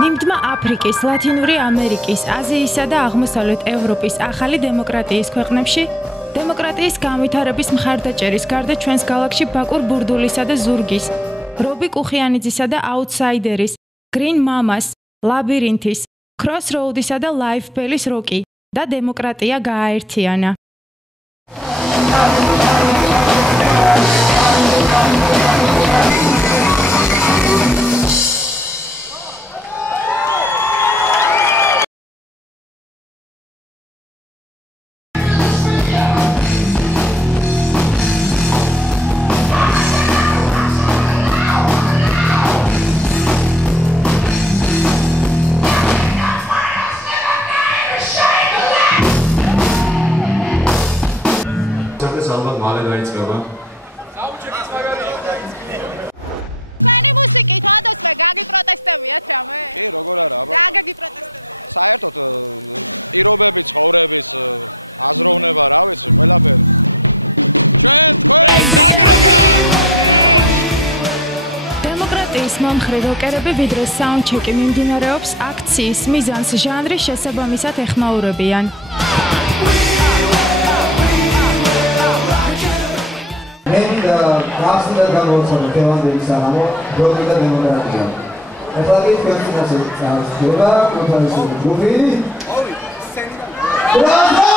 ნიმდმა აფრიკის, ლათინური ამერიკის, აზიისა და აღმოსავლეთ ევროპის ახალი დემოკრატიის ქვეყნებში დემოკრატიის განვითარების მხარდაჭერის გარდა ჩვენს ქალაქში ბაკურ ბურდულისა და ზურგის, რობი კუხიანიძისა და აუთსაიდერის, გრინ მამას, ლაბირინთის, ქროსროუდისა და ლაიფ ბელის როკი და დემოკრატია გააერთიანა. ალბათ მალე დაიწყება. საუჩების მაგალითად დაიწყება. დემოკრატიის მომხრე როკერები ვიდრე საუნდჩეკი მიმდინარეობს აქციის მიზანს ჟანრის შესაბამისად ეხმაურებიან. Absolutely გამოვცადოთ თევანდელი საღამო როკი და დემოკრატია. ახლა კი თქვენ წინაშე წავსდება კონფერენციის ჯგუფი. ბრavo!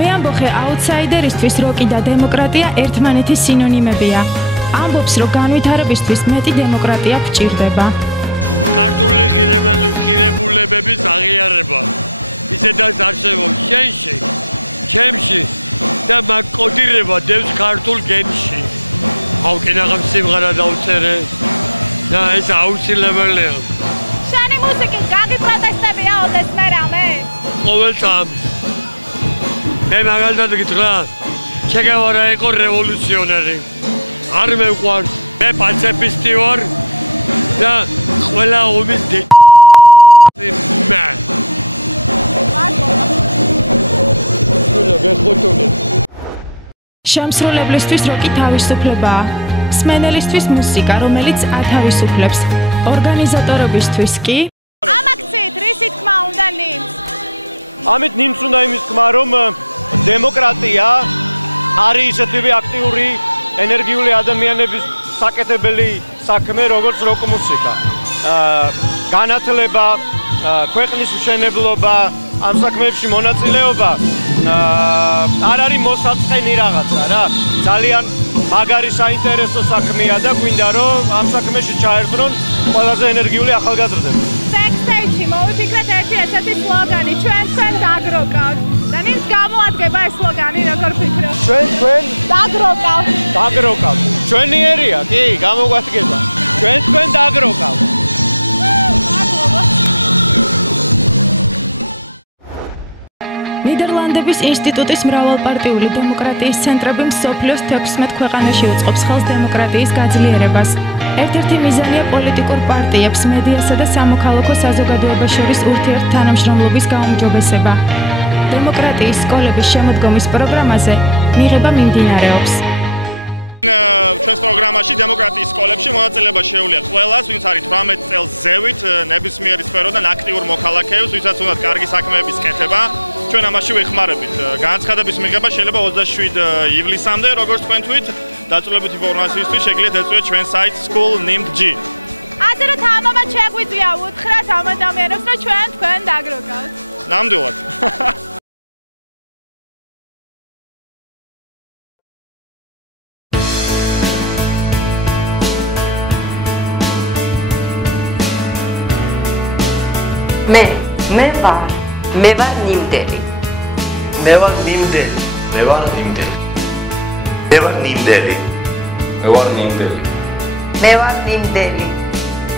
მე ამბოხე აუთსაიდერისთვის როკი და დემოკრატია ერთმანეთის სინონიმებია. ამბობს, რომ განვითარებისთვის მეტი დემოკრატია გვჭირდება. შემსრულებლისთვის როკი თავისუფლებაა. მსმენელისთვის მუსიკა, რომელიც ათავისუფლებს. ორგანიზატორებისთვის კი ნიდერლანდების ინსტიტუტის მრავალპარტიული დემოკრატიის ცენტრები მსოფლიოს 16 ქვეყანაში უწყობს ხელს დემოკრატიის გაძლიერებას. ერთ-ერთი მიზანია პოლიტიკურ პარტიებს, მედიასა და სამოქალაქო საზოგადოებას შორის ურთიერთთანამშრომლობის გაუმჯობესება. დემოკრატიის სკოლების შემოდგომის პროგრამაზე მიღება მიმდინარეობს. მე ვარ ნიმდელი. მე ვარ ნიმდელი. მე ვარ ნიმდელი. მე ვარ ნიმდელი. მე ვარ ნიმდელი. მე ვარ ნიმდელი.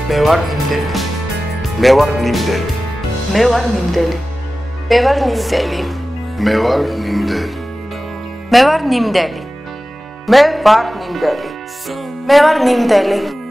მე ვარ ნიმდელი. მე ვარ ნიმდელი. მე ვარ ნიმდელი. მე ვარ ნიმდელი. მე ვარ ნიმდელი. მე ვარ ნიმდელი. მე ვარ ნიმდელი. მე ვარ ნიმდელი.